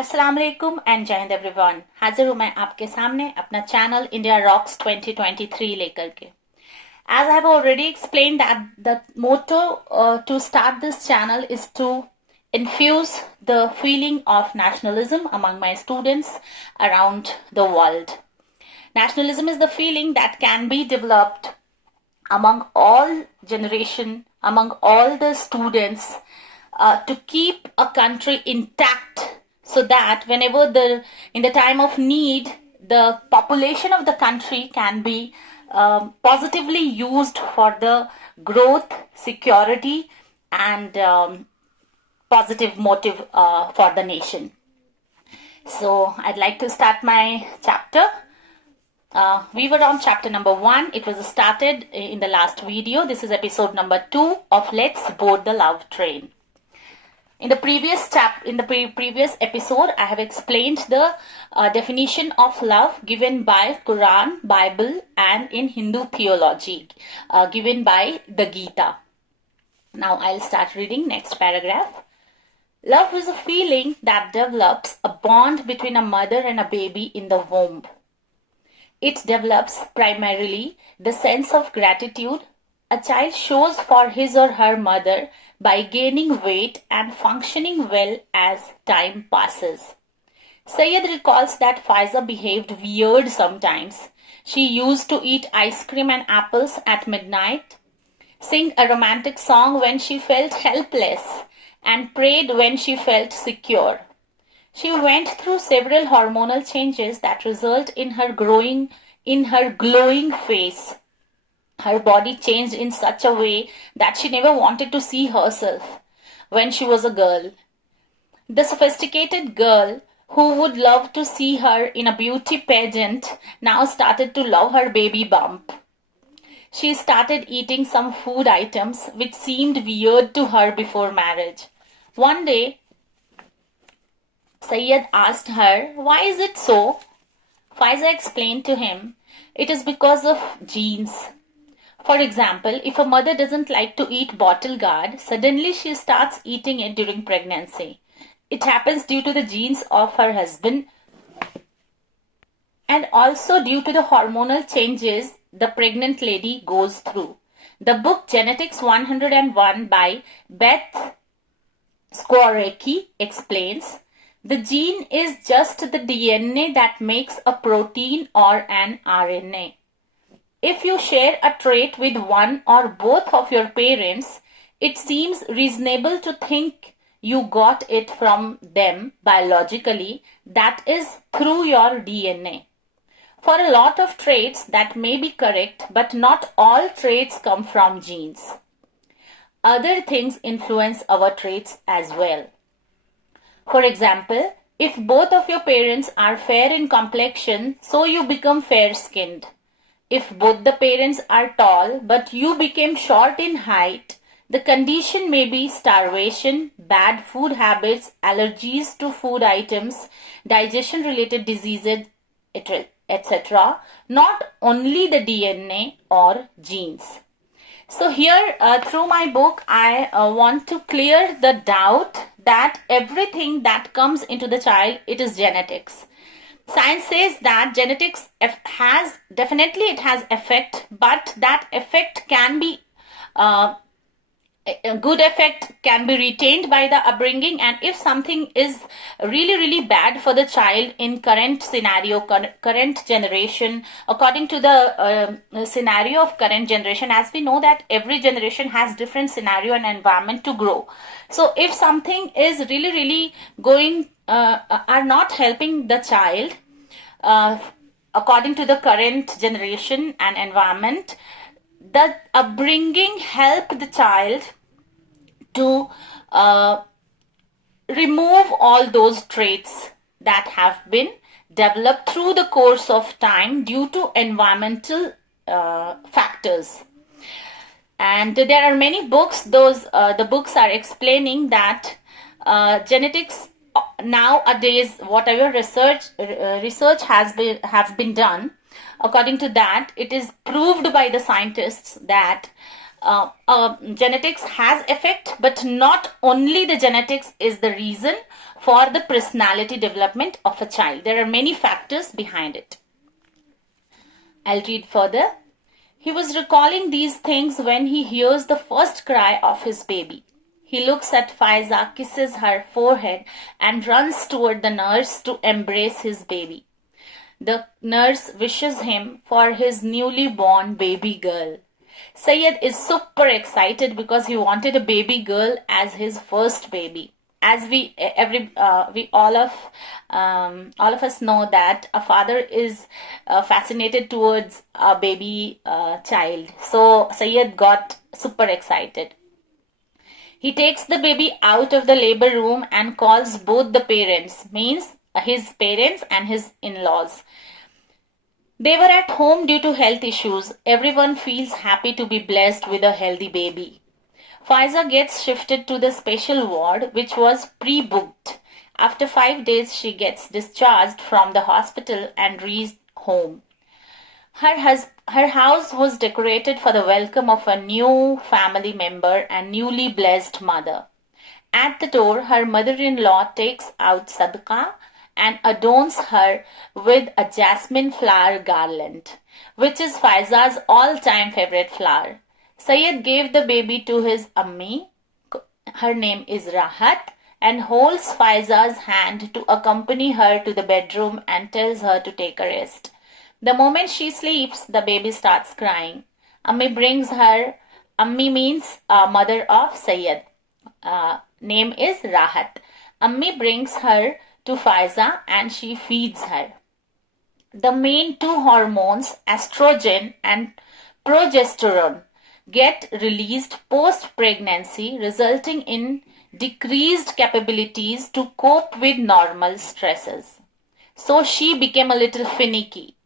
अस्सलाम वालेकुम एंड जय हिंद एवरीवन। हाजिर हूं मैं आपके सामने अपना चैनल इंडिया रॉक्स 2023 लेकर के। As I have already explained that the motto to start this channel is to infuse the feeling of nationalism among my students around the world. Nationalism is the feeling that can be developed among all generation, among all the students, to keep a country intact, so that whenever in the time of need, the population of the country can be positively used for the growth, security, and positive motive for the nation. So I'd like to start my chapter. We were on chapter number 1. It was started in the last video. This is episode number 2 of Let's Board the Love Train. In the previous episode, I have explained the definition of love given by Quran, Bible, and in Hindu theology, given by the Gita. Now I'll start reading next paragraph. Love is a feeling that develops a bond between a mother and a baby in the womb. It develops primarily the sense of gratitude a child shows for his or her mother by gaining weight and functioning well as time passes. Sayed recalls that Faiza behaved weird sometimes. She used to eat ice cream and apples at midnight, sing a romantic song when she felt helpless, and prayed when she felt secure. She went through several hormonal changes that result in her glowing face. Her body changed in such a way that she never wanted to see herself when she was a girl. The sophisticated girl who would love to see her in a beauty pageant now started to love her baby bump. She started eating some food items which seemed weird to her before marriage. One day, Sayed asked her, "Why is it so?" Faiza explained to him, "It is because of genes. For example, if a mother doesn't like to eat bottle gourd, suddenly she starts eating it during pregnancy. It happens due to the genes of her husband and also due to the hormonal changes the pregnant lady goes through." The book Genetics 101 by Beth Skorecki explains, "The gene is just the DNA that makes a protein or an RNA. If you share a trait with one or both of your parents, it seems reasonable to think you got it from them biologically, that is, through your DNA. For a lot of traits that may be correct, but not all traits come from genes. Other things influence our traits as well. For example, if both of your parents are fair in complexion, so you become fair-skinned. If both the parents are tall but you became short in height, the condition may be starvation, bad food habits, allergies to food items, digestion-related diseases, etc., not only the DNA or genes." So here, through my book, I want to clear the doubt that everything that comes into the child, it is genetics. Science says that genetics has effect, but that effect can be a good effect can be retained by the upbringing, and if something is really bad for the child in current scenario, current generation, according to the scenario of current generation, as we know that every generation has different scenario and environment to grow. So if something is really going are not helping the child according to the current generation and environment, the upbringing help the child to remove all those traits that have been developed through the course of time due to environmental factors. And there are many books. The books are explaining that genetics nowadays, whatever research have been done, according to that, it is proved by the scientists that genetics has effect, but not only the genetics is the reason for the personality development of a child. There are many factors behind it. I'll read further. He was recalling these things when he hears the first cry of his baby. He looks at Faiza, kisses her forehead, and runs toward the nurse to embrace his baby. The nurse wishes him for his newly born baby girl. Syed is super excited because he wanted a baby girl as his first baby. As all of us know that a father is fascinated towards a baby child. So Syed got super excited. He takes the baby out of the labor room and calls both the parents, means his parents and his in-laws. They were at home due to health issues. Everyone feels happy to be blessed with a healthy baby. Faiza gets shifted to the special ward, which was pre-booked. After 5 days, she gets discharged from the hospital and reached home. Her house was decorated for the welcome of a new family member and newly blessed mother. At the door, her mother-in-law takes out sadaqah and adorns her with a jasmine flower garland, which is Faiza's all-time favorite flower. Syed gave the baby to his ammi, her name is Rahat, and holds Faiza's hand to accompany her to the bedroom and tells her to take a rest. The moment she sleeps, the baby starts crying. Ammi brings her, Ammi means mother of Syed. Name is Rahat. Ammi brings her to Faiza and she feeds her. The main two hormones, estrogen and progesterone, get released post-pregnancy, resulting in decreased capabilities to cope with normal stresses. So she became a little finicky.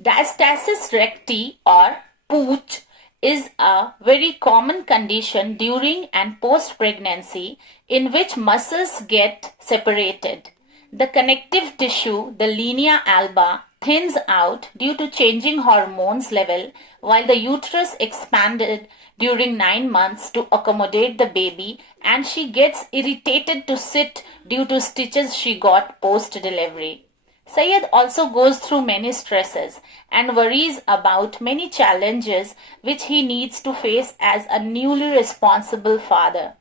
Diastasis recti or pooch is a very common condition during and post-pregnancy in which muscles get separated. The connective tissue, the linea alba, thins out due to changing hormones level, while the uterus expanded during 9 months to accommodate the baby, and she gets irritated to sit due to stitches she got post-delivery. Syed also goes through many stresses and worries about many challenges which he needs to face as a newly responsible father.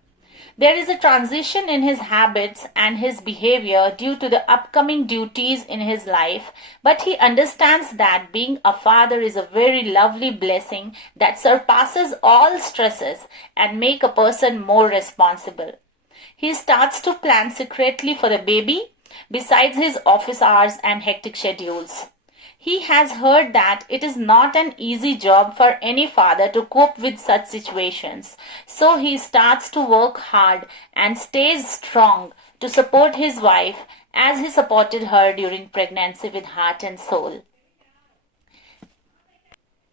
There is a transition in his habits and his behavior due to the upcoming duties in his life, but he understands that being a father is a very lovely blessing that surpasses all stresses and make a person more responsible. He starts to plan secretly for the baby besides his office hours and hectic schedules. He has heard that it is not an easy job for any father to cope with such situations, so he starts to work hard and stays strong to support his wife as he supported her during pregnancy with heart and soul.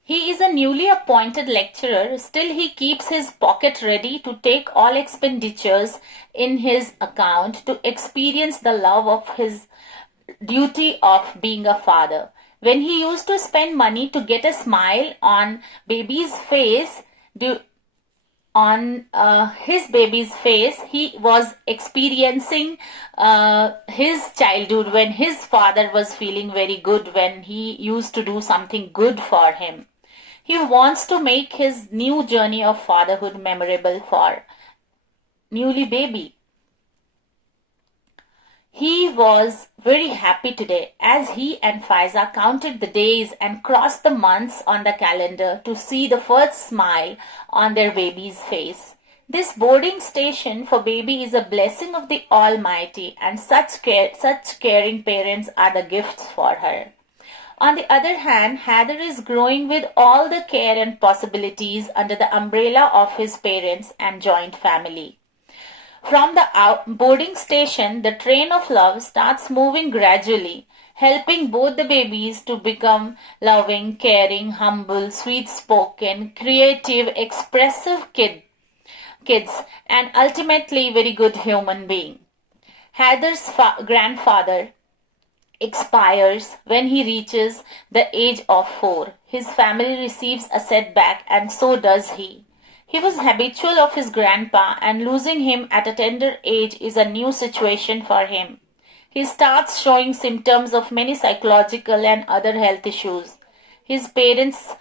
He is a newly appointed lecturer, still he keeps his pocket ready to take all expenditures in his account to experience the love of his duty of being a father. When he used to spend money to get a smile on baby's face, his baby's face, he was experiencing his childhood when his father was feeling very good when he used to do something good for him. He wants to make his new journey of fatherhood memorable for newly baby. He was very happy today as he and Faiza counted the days and crossed the months on the calendar to see the first smile on their baby's face. This boarding station for baby is a blessing of the Almighty, and such caring parents are the gifts for her. On the other hand, Haider is growing with all the care and possibilities under the umbrella of his parents and joint family. From the boarding station, the train of love starts moving gradually, helping both the babies to become loving, caring, humble, sweet-spoken, creative, expressive kids, and ultimately very good human being. Haider's grandfather expires when he reaches the age of 4. His family receives a setback, and so does he. He was habitual of his grandpa, and losing him at a tender age is a new situation for him. He starts showing symptoms of many psychological and other health issues. His parents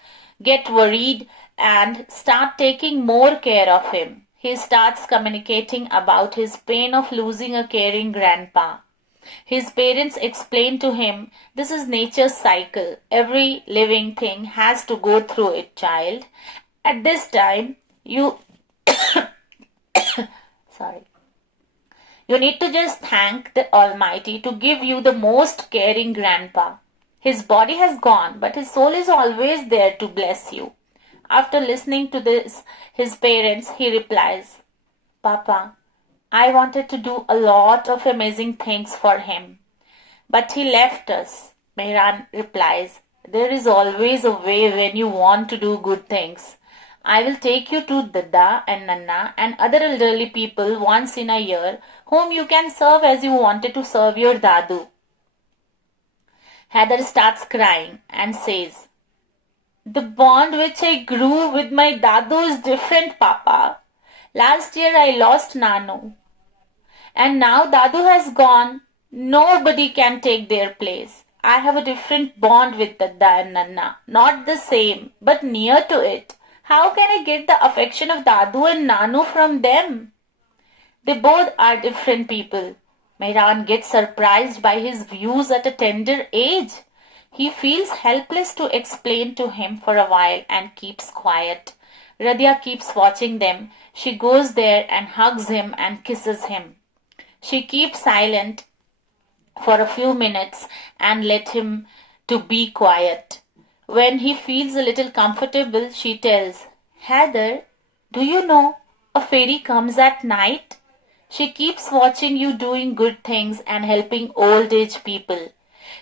get worried and start taking more care of him. He starts communicating about his pain of losing a caring grandpa. His parents explain to him, "This is nature's cycle. Every living thing has to go through it, child. At this time, you sorry. You need to just thank the Almighty to give you the most caring grandpa. His body has gone, but his soul is always there to bless you." After listening to this, his parents, he replies, "Papa, I wanted to do a lot of amazing things for him, but he left us." Mehran replies, "There is always a way when you want to do good things. I will take you to Dada and Nanna and other elderly people once in a year whom you can serve as you wanted to serve your Dadu." Heather starts crying and says, "The bond which I grew with my Dadu is different, Papa. Last year I lost Nanu, and now Dadu has gone. Nobody can take their place. I have a different bond with Dada and Nanna. Not the same, but near to it. How can I get the affection of Dadu and Nanu from them? They both are different people." Mehran gets surprised by his views at a tender age. He feels helpless to explain to him for a while and keeps quiet. Radhya keeps watching them. She goes there and hugs him and kisses him. She keeps silent for a few minutes and let him to be quiet. When he feels a little comfortable, she tells, "Heather, do you know a fairy comes at night? She keeps watching you doing good things and helping old age people.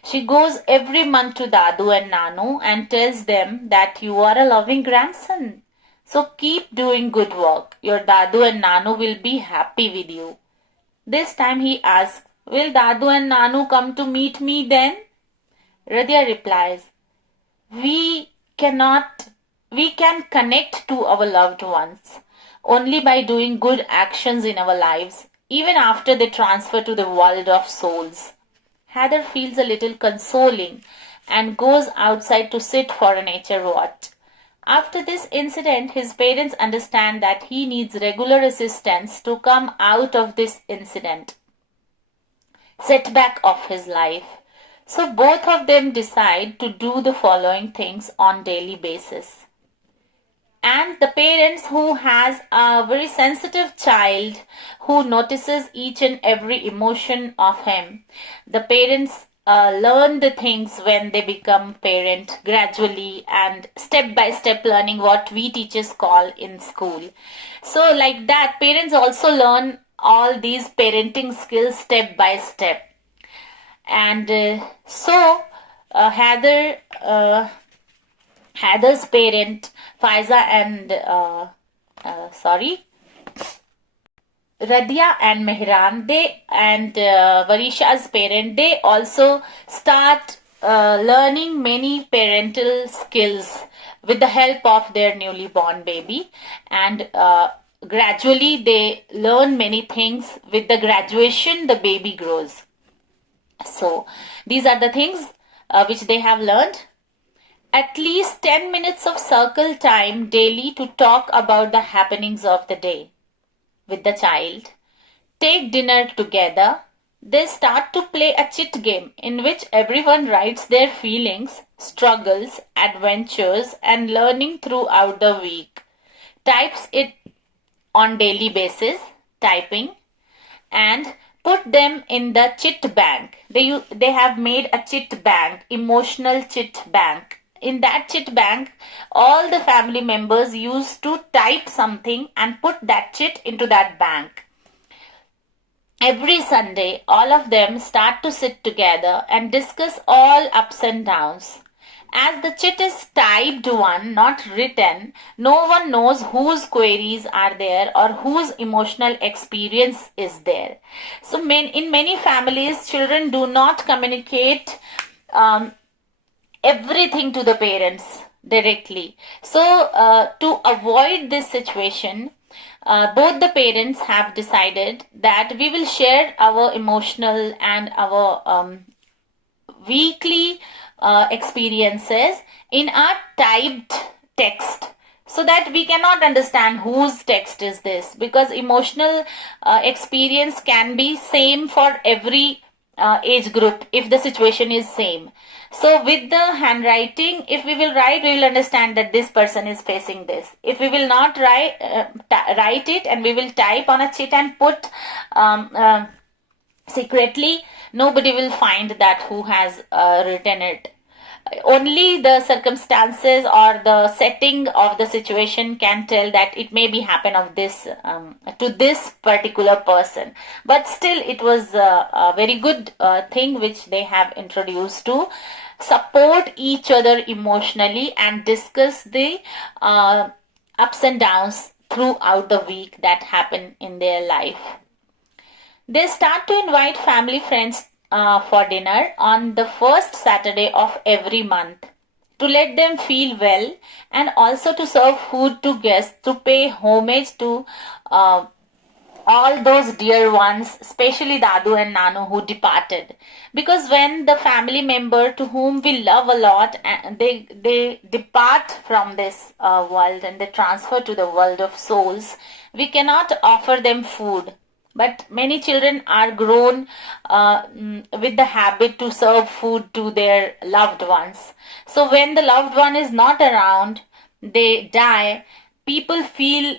She goes every month to Dadu and Nanu and tells them that you are a loving grandson. So keep doing good work. Your Dadu and Nanu will be happy with you." This time he asks, "Will Dadu and Nanu come to meet me then?" Radhya replies, We can connect to our loved ones only by doing good actions in our lives, even after they transfer to the world of souls." Heather feels a little consoling and goes outside to sit for a nature walk. After this incident, his parents understand that he needs regular assistance to come out of this setback of his life. So both of them decide to do the following things on daily basis. And the parents who has a very sensitive child who notices each and every emotion of him, the parents learn the things when they become parent gradually and step by step learning, what we teachers call in school. So like that, parents also learn all these parenting skills step by step. And Heather's parent, Faiza and Radhya and Mehran, Varisha's parent, they also start learning many parental skills with the help of their newly born baby, and gradually they learn many things. With the graduation, the baby grows. So these are the things which they have learned. At least 10 minutes of circle time daily to talk about the happenings of the day with the child. Take dinner together. They start to play a chit game in which everyone writes their feelings, struggles, adventures and learning throughout the week. Types it on daily basis, typing, and put them in the chit bank. They have made a chit bank, emotional chit bank. In that chit bank, all the family members used to type something and put that chit into that bank. Every Sunday, all of them start to sit together and discuss all ups and downs. As the chit is typed one, not written, no one knows whose queries are there or whose emotional experience is there. So in many families, children do not communicate everything to the parents directly. So to avoid this situation, both the parents have decided that we will share our emotional and our weekly experiences in a typed text, so that we cannot understand whose text is this, because emotional experience can be same for every age group if the situation is same. So with the handwriting, if we will write, we will understand that this person is facing this. If we will not write it and we will type on a chit and put secretly, nobody will find that who has written it. Only the circumstances or the setting of the situation can tell that it may be happen of this to this particular person. But still, it was a very good thing which they have introduced to support each other emotionally and discuss the ups and downs throughout the week that happen in their life. They start to invite family friends for dinner on the first Saturday of every month to let them feel well, and also to serve food to guests, to pay homage to all those dear ones, especially Dadu and Nanu who departed. Because when the family member to whom we love a lot, they depart from this world and they transfer to the world of souls, we cannot offer them food. But many children are grown with the habit to serve food to their loved ones. So when the loved one is not around, they die, people feel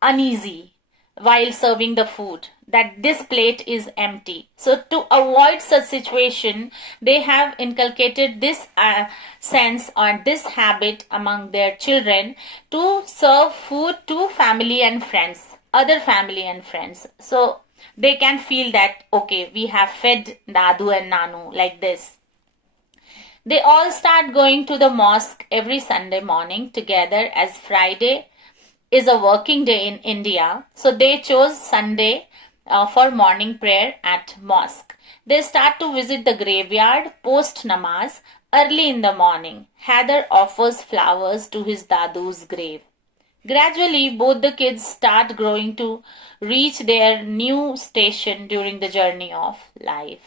uneasy while serving the food, that this plate is empty. So to avoid such situation, they have inculcated this sense or this habit among their children to serve food to family and friends, other family and friends, so they can feel that okay, we have fed Dadu and Nanu like this. They all start going to the mosque every Sunday morning together, as Friday is a working day in India, so they chose Sunday for morning prayer at mosque. They start to visit the graveyard post namaz early in the morning. Haider offers flowers to his Dadu's grave. Gradually, both the kids start growing to reach their new station during the journey of life.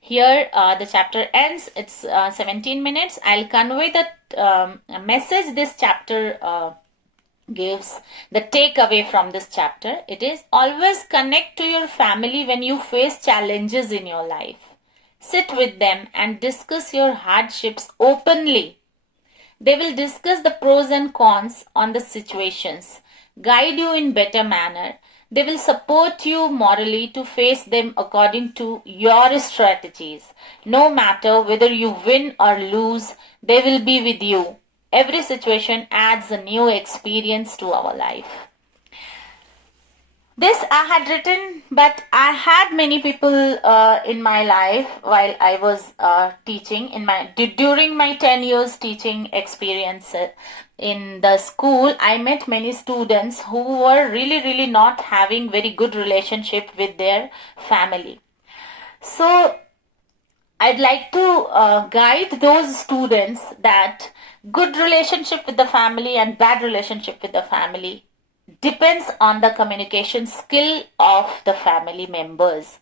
Here the chapter ends. It's 17 minutes. I'll convey the message this chapter gives, the takeaway from this chapter. It is: always connect to your family when you face challenges in your life. Sit with them and discuss your hardships openly. They will discuss the pros and cons on the situations, guide you in better manner. They will support you morally to face them according to your strategies. No matter whether you win or lose, they will be with you. Every situation adds a new experience to our life. This I had written, but I had many people in my life while I was teaching during my 10 years teaching experience in the school. I met many students who were really not having very good relationship with their family. So I'd like to guide those students that good relationship with the family and bad relationship with the family depends on the communication skill of the family members.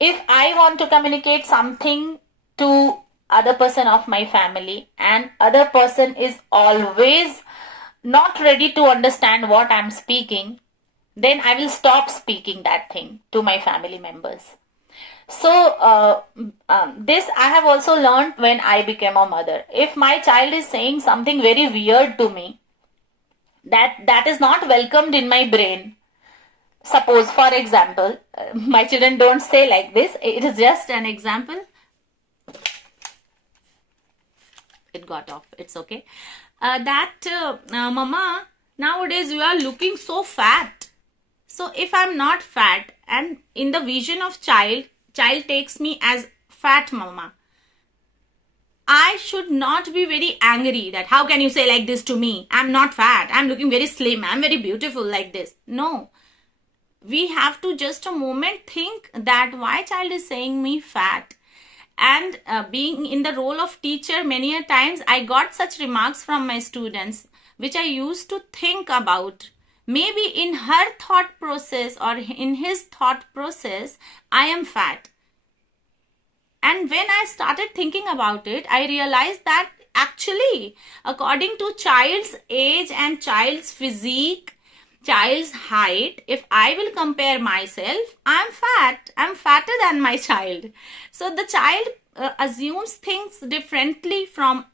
If I want to communicate something to other person of my family and other person is always not ready to understand what I'm speaking, then I will stop speaking that thing to my family members. So this I have also learned when I became a mother. If my child is saying something very weird to me, that is not welcomed in my brain. Suppose, for example, my children don't say like this. It is just an example. It got off. It's okay. Mama, nowadays you are looking so fat. So if I'm not fat, and in the vision of child takes me as fat mama, I should not be very angry that how can you say like this to me? I'm not fat. I'm looking very slim. I'm very beautiful like this. No. We have to just a moment think that why child is saying me fat. And being in the role of teacher, many a times I got such remarks from my students, which I used to think about. Maybe in her thought process or in his thought process, I am fat. And when I started thinking about it, I realized that actually, according to child's age and child's physique, child's height, if I will compare myself, I'm fat. I'm fatter than my child. So the child assumes things differently from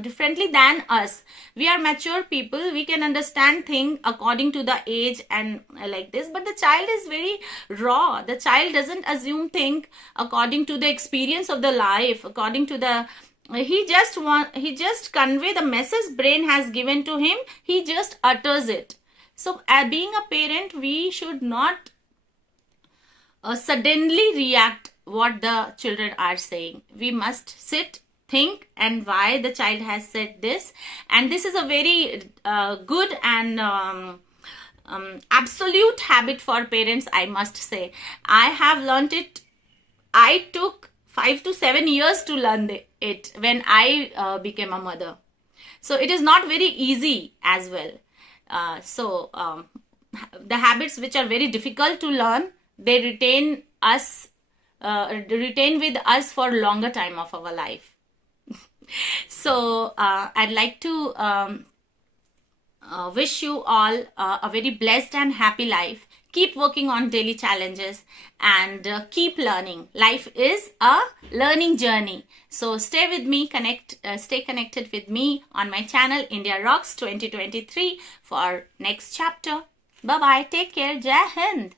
differently than us. We are mature people. We can understand things according to the age and like this. But the child is very raw. The child doesn't assume things according to the experience of the life, according to the he just convey the message brain has given to him. He just utters it. So being a parent, we should not suddenly react what the children are saying. We must sit, think, and why the child has said this. And this is a very good and absolute habit for parents, I must say. I have learned it. I took 5 to 7 years to learn it when I became a mother. So it is not very easy as well. The habits which are very difficult to learn, they retain with us for longer time of our life. So I'd like to wish you all a very blessed and happy life. Keep working on daily challenges and keep learning. Life is a learning journey. So stay with me, stay connected with me on my channel India Rocks 2023 for next chapter. Bye bye. Take care. Jai Hind.